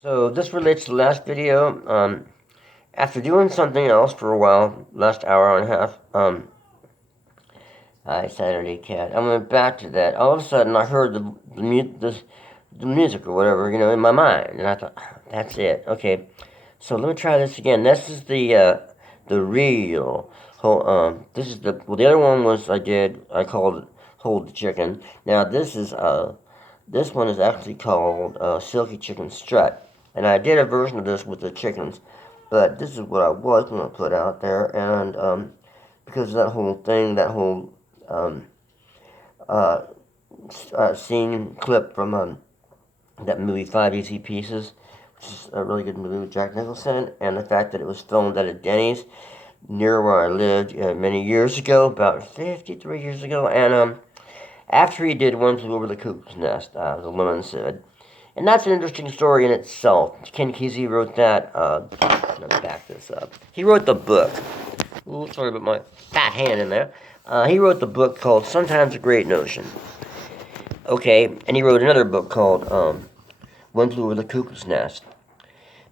So this relates to the last video. After doing something else for a while, last hour and a half, hi Saturday Cat, I went back to that. All of a sudden, I heard the music or whatever, in my mind, and I thought, that's it. Okay, so let me try this again. This is the real. This is the other one was I called it Hold the Chicken. Now this one is actually called Silky Chicken Strut. And I did a version of this with the chickens, but this is what I was going to put out there. And because of that whole thing, that whole um, uh, scene clip from that movie Five Easy Pieces, which is a really good movie with Jack Nicholson, and the fact that it was filmed at a Denny's near where I lived many years ago, about 53 years ago. And after he did One Flew Over the Cuckoo's Nest, the woman said. And that's an interesting story in itself. Ken Kesey wrote that. Let me back this up. He wrote the book. Ooh, sorry about my fat hand in there. He wrote the book called Sometimes a Great Notion. Okay, and he wrote another book called One Flew Over the Cuckoo's Nest.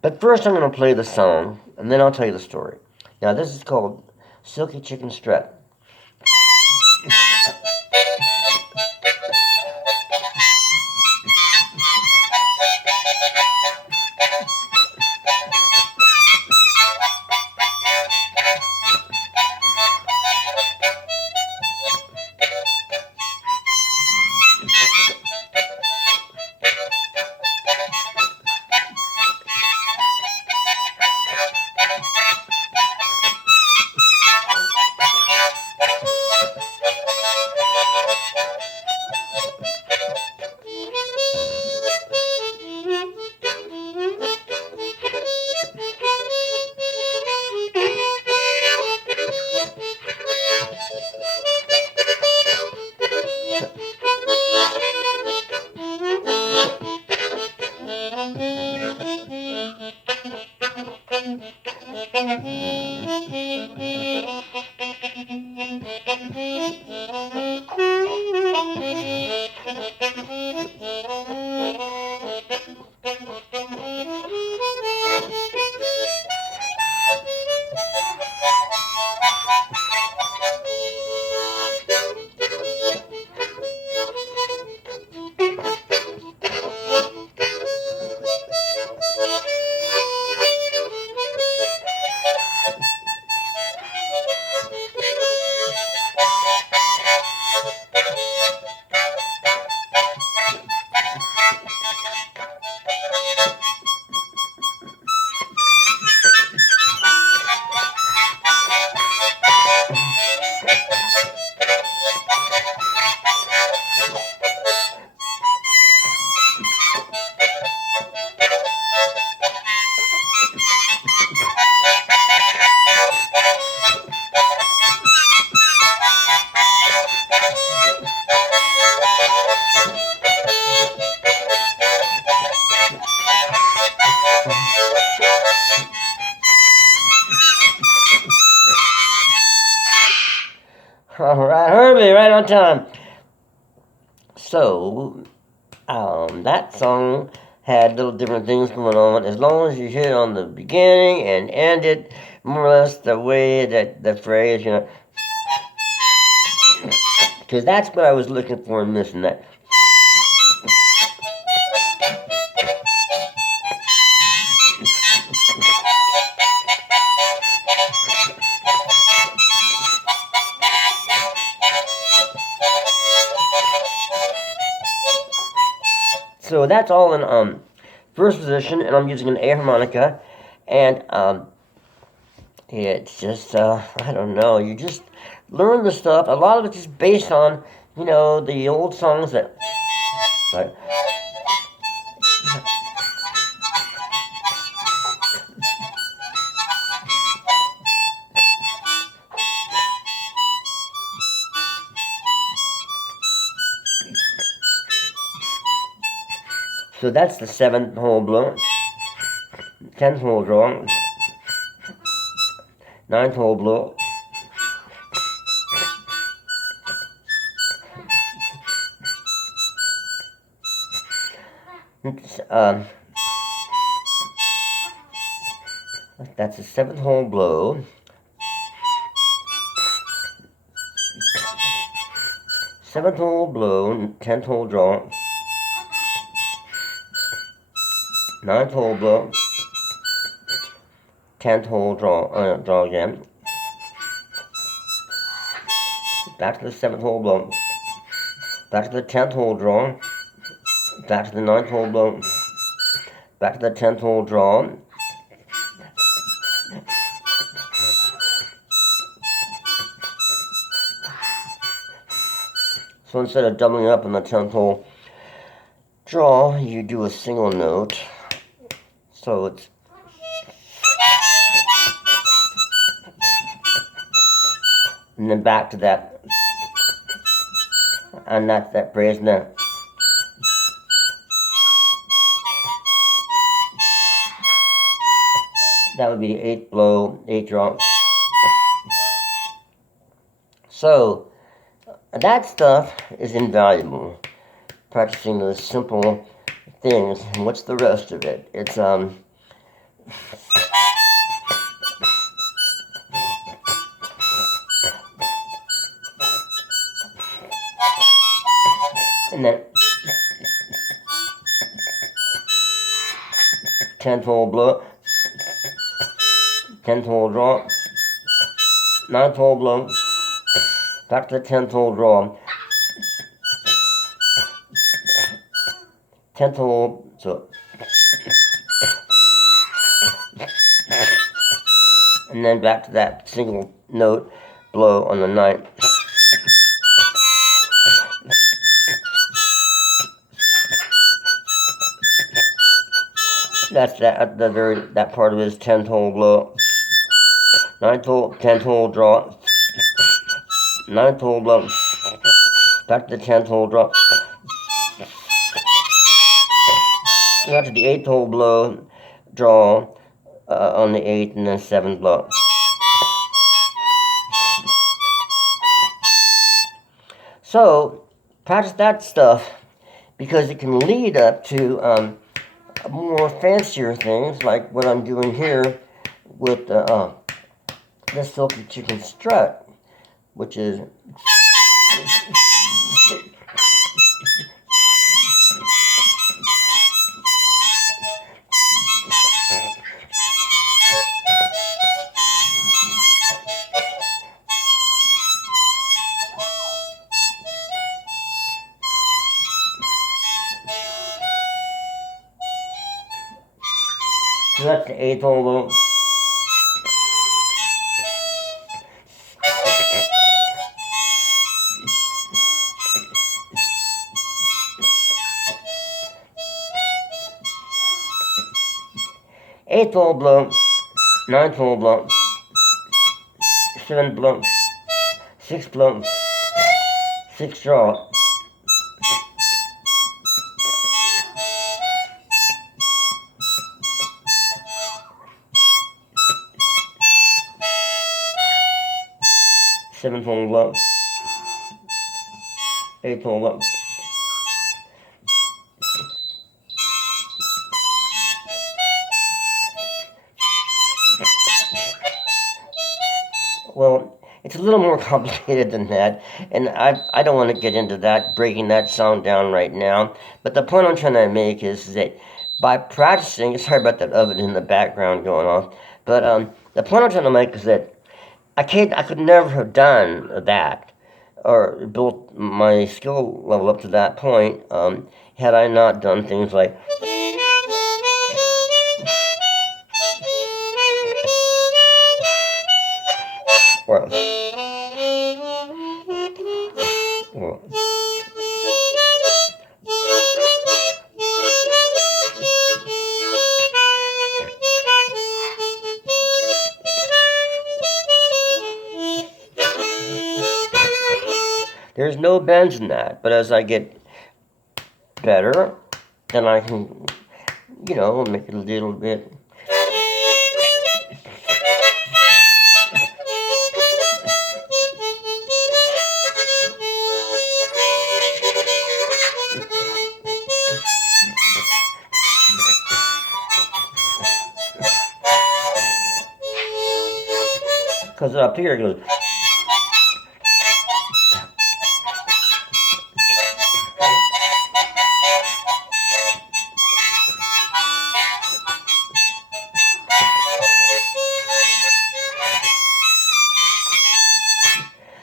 But first I'm going to play the song, and then I'll tell you the story. Now this is called Silky Chicken Strut. All right, Herbie, right on time. So, that song had little different things going on. As long as you hit on the beginning and end it more or less the way that the phrase, because that's what I was looking for and missing that. So that's all in first position, and I'm using an A harmonica, and it's just I don't know. You just learn the stuff. A lot of it's just based on the old songs that. Sorry. So that's the 7th hole blow, 10th hole draw, 9th hole blow, That's a 7th hole blow. 7th hole blow, 10th hole draw. 9th hole blow. 10th hole draw, draw again. Back to the 7th hole blow. Back to the 10th hole draw. Back to the 9th hole blow. Back to the 10th hole draw. So instead of doubling up on the 10th hole draw, you do a single note. So it's and then back to that, and that's that phrase. And then that would be the 8th blow, 8th draw. So that stuff is invaluable. Practicing those simple things. And what's the rest of it? It's and then 10th hole blow, 10th hole draw, 9th hole blow, back to the 10th hole draw, 10th hole, so, and then back to that single note blow on the 9th. That's that. That part of his 10th hole blow. 9th hole, 10th hole draw. 9th hole blow. Back to the 10th hole draw. Back to the 8th hole blow, draw on the 8th, and then 7th blow. So practice that stuff because it can lead up to more fancier things like what I'm doing here with the Silky Chicken Strut, which is so that's the 8th hole blow. Eighth hole blow, 9th hole blow, 7th blow, 6th blow, 6th draw. Seventh hole blow, 8th hole blow. Well, it's a little more complicated than that, and I don't want to get into that, breaking that sound down right now. But the point I'm trying to make is that by practicing, sorry about that oven in the background going off, but the point I'm trying to make is that I could never have done that or built my skill level up to that point had I not done things like well, there's no bends in that, but as I get better, then I can, make it a little bit. Because up here it goes.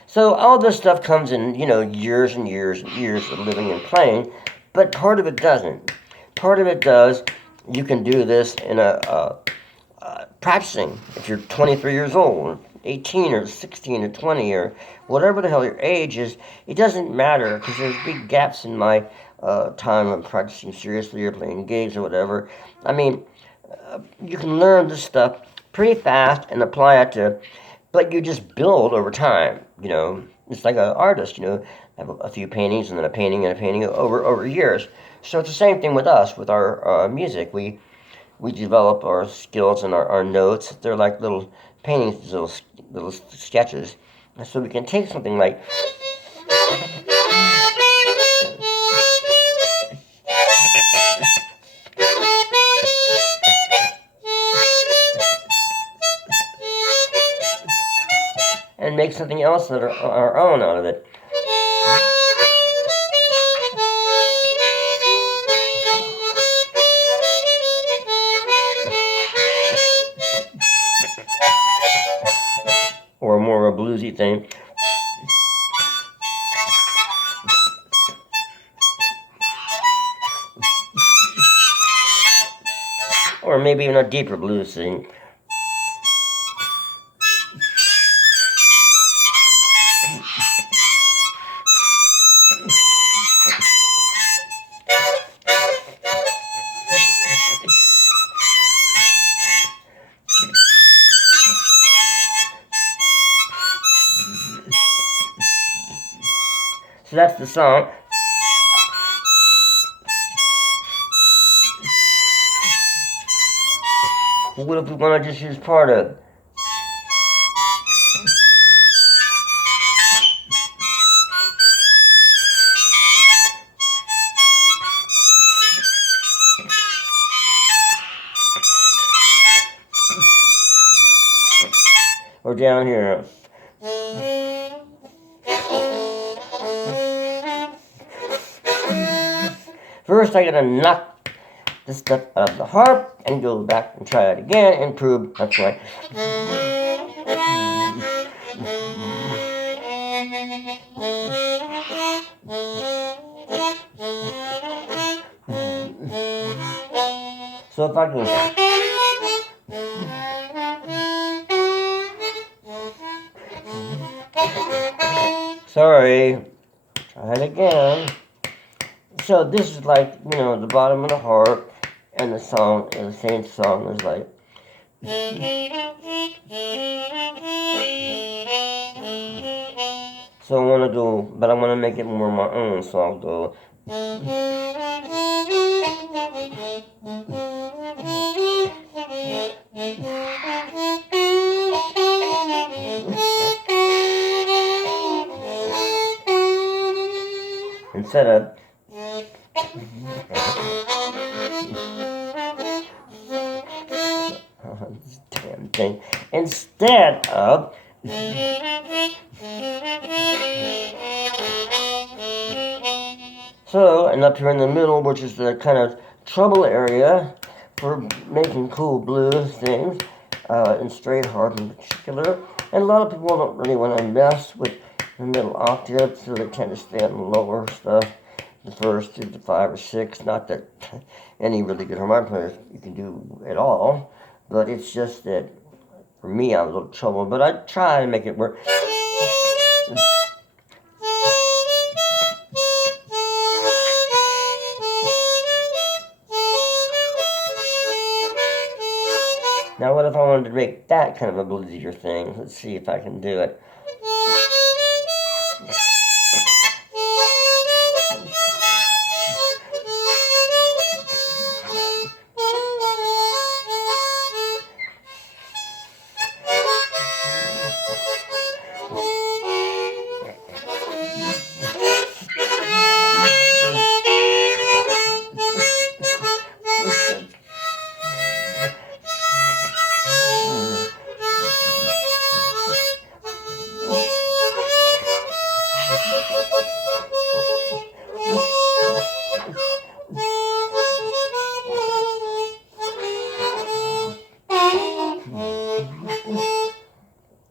So all this stuff comes in, years and years and years of living and playing, but part of it doesn't. Part of it does. You can do this in practicing. If you're 23 years old, 18 or 16 or 20 or whatever the hell your age is, it doesn't matter because there's big gaps in my time of practicing seriously or playing gigs or whatever. I mean, you can learn this stuff pretty fast and apply it to, but you just build over time. It's like an artist. Have a few paintings and then a painting and a painting over years. So it's the same thing with us with our music. We develop our skills and our notes. They're like little paintings, little sketches. And so we can take something like and make something else that are our own out of it. Or more of a bluesy thing. Or maybe even a deeper blues thing. So that's the song. What if we want to just use part of it? Or down here. First, I gotta knock this stuff out of the harp and go back and try it again and prove that's right. So if I can. Sorry, try it again. So this is like, the bottom of the harp, and the song, the same song is like. So I want to go, but I want to make it more my own, so I'll go. Instead of this damn thing. Instead of so, and up here in the middle, which is the kind of trouble area for making cool blues things, and straight harp in particular. And a lot of people don't really want to mess with the middle octave, so they tend to stay on the lower stuff, the first to the 5 or 6. Not that any really good harmonic players you can do at all, but it's just that for me I'm a little trouble. But I try to make it work. Now what if I wanted to make that kind of a bluesier thing? Let's see if I can do it.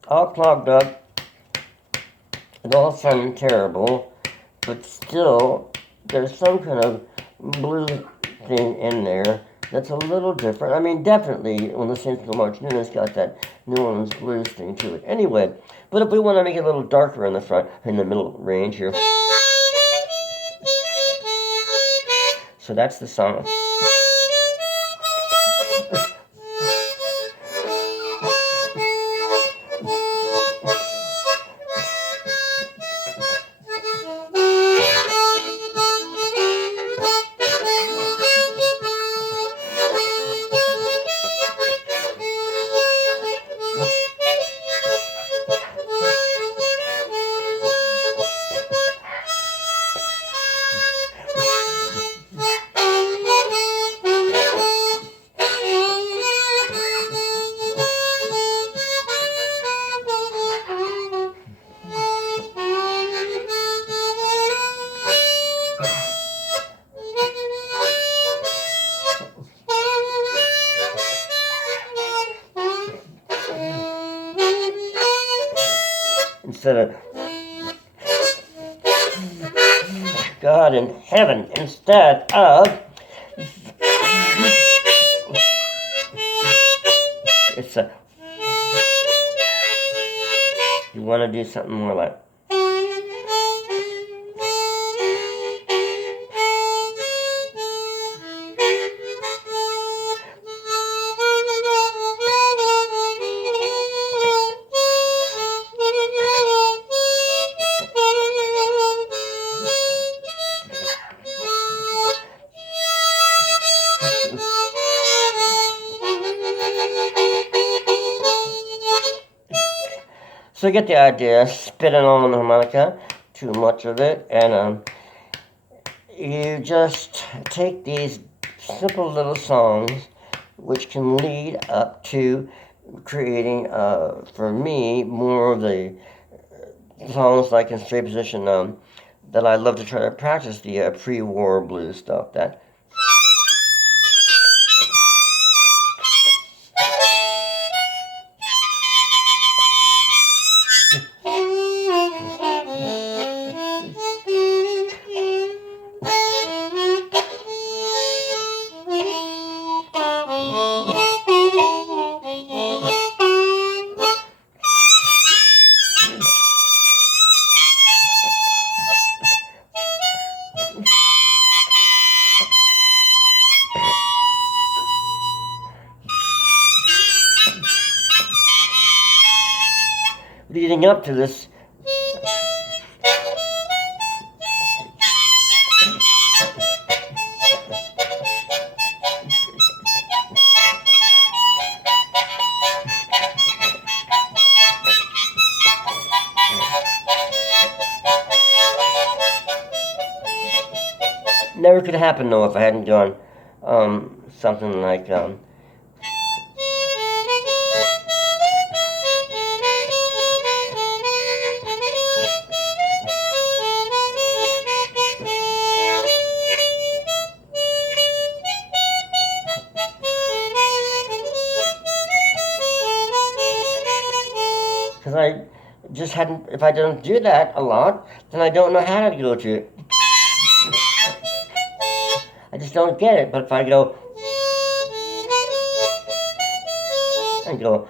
all clogged up. It all sounded terrible, but still, there's some kind of blues thing in there that's a little different. I mean, definitely, when listening to the Martinez, it's got that New Orleans blues thing to it. Anyway, but if we want to make it a little darker in the front, in the middle range here, so that's the song. Instead of God in heaven, instead of it's a, you want to do something more like so you get the idea, spitting on the harmonica, too much of it, and you just take these simple little songs which can lead up to creating, for me, more of the songs like in straight position that I love to try to practice, the pre-war blues stuff. That leading up to this. Never could happen though if I hadn't done something like because I just hadn't, if I don't do that a lot, then I don't know how to go to it. I just don't get it. But if I go and go,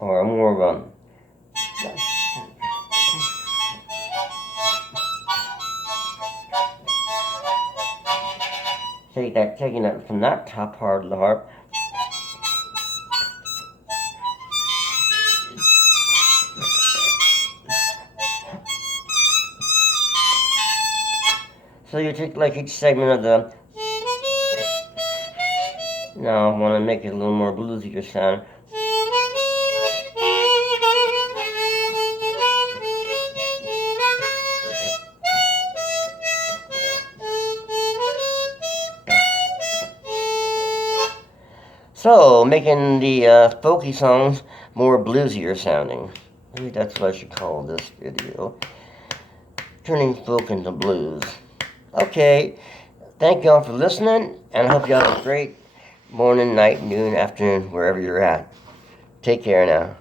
or more of a taking that from that top part of the harp. So you take like each segment of the, now I want to make it a little more bluesier sound. So, making the folky songs more bluesier sounding. Maybe that's what I should call this video. Turning folk into blues. Okay, thank y'all for listening, and I hope y'all have a great morning, night, noon, afternoon, wherever you're at. Take care now.